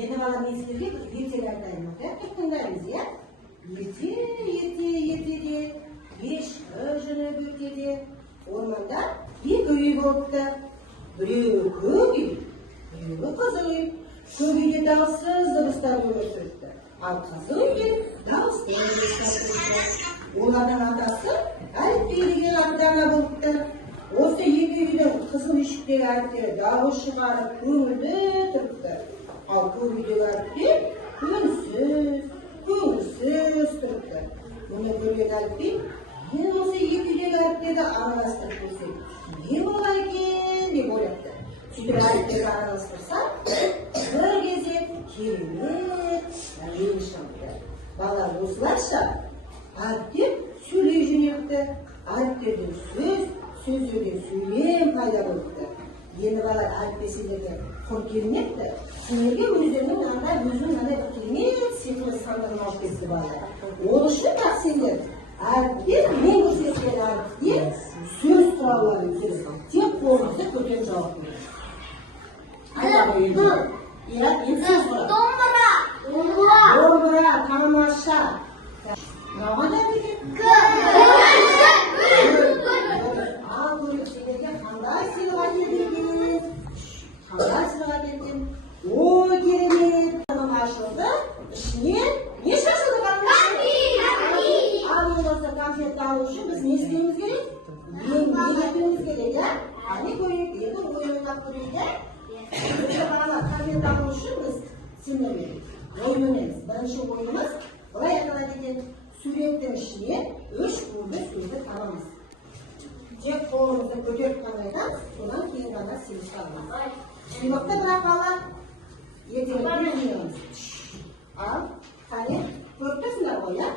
Енді бала мен сіздерге ертегі айтайын. Тек тыңдаймыз, иә? Ертеде, ешкі жүні бөтеде, орманда екі үй болыпты. Біреуі көк үй, біреуі қызыл үй. Көк үйде дауыссыз дыбыстар өмір сүріпті. Ал қызыл үйде дауысты дыбыстар сүріпті. Олардың атасы әліппе деген аты-дана болыпты. Осы екі үйдің қызыл үйшіктегі әріптері дауыс шығарып көңілді тұрыпты. Ал көк үйдегі әріптер көңілсіз тұрыпты. Мұны көрген әліппе, мен осы екі үйдегі әріптерді араластырып көрсем, не бола екен деп ойлапты. Сөйтіп әріптерді араластырса, бір кезде керемет әуен шығыпты. Бала осылайша әріптер сөйлей жөнеліпті. Әріптерден сөздерден сөйлем пайда болыпты. Енді бала әріппесіндерге құр келмепті. Сендерге өзінің керемет сиқырлы сандығын алып кетті бала. Ол үшін тақ сендер әріптер, мен көрсеткен әріптер сөз сұрауларын сөз. Тек қолыңызды көтеріп жауап беріңіз. Айда қойыңыз. Иә, енді сөз сұрап. Домбыра, тамаша. Мынаған да берген? Ал көріп сендерге қандай сыйлық әкелген? Қандай сыйлық әкелген? Ой, керемет! Тамам ашылды. Ішінен не шашылды қандай? Ал енді осы конфетті алу үшін біз не істеуіміз керек? Еңбек етуіміз керек, иә? Әне көрейік, енді ойын ойнап көрейік, иә? Конфетті алу үшін біз сендерге ойын ойнаймыз. Бірінші ойынымыз былай айтылады екен. Суреттің ішінен үш буынды сөзді табамыз. Тек қолымызды көтеріп қанайдан, содан кейін ғана сыйлық табамыз. Сыйлықты бірақ бала ертеңіне жинаймыз. Ал, қане, көріп тұрсыңдар ғой, иә?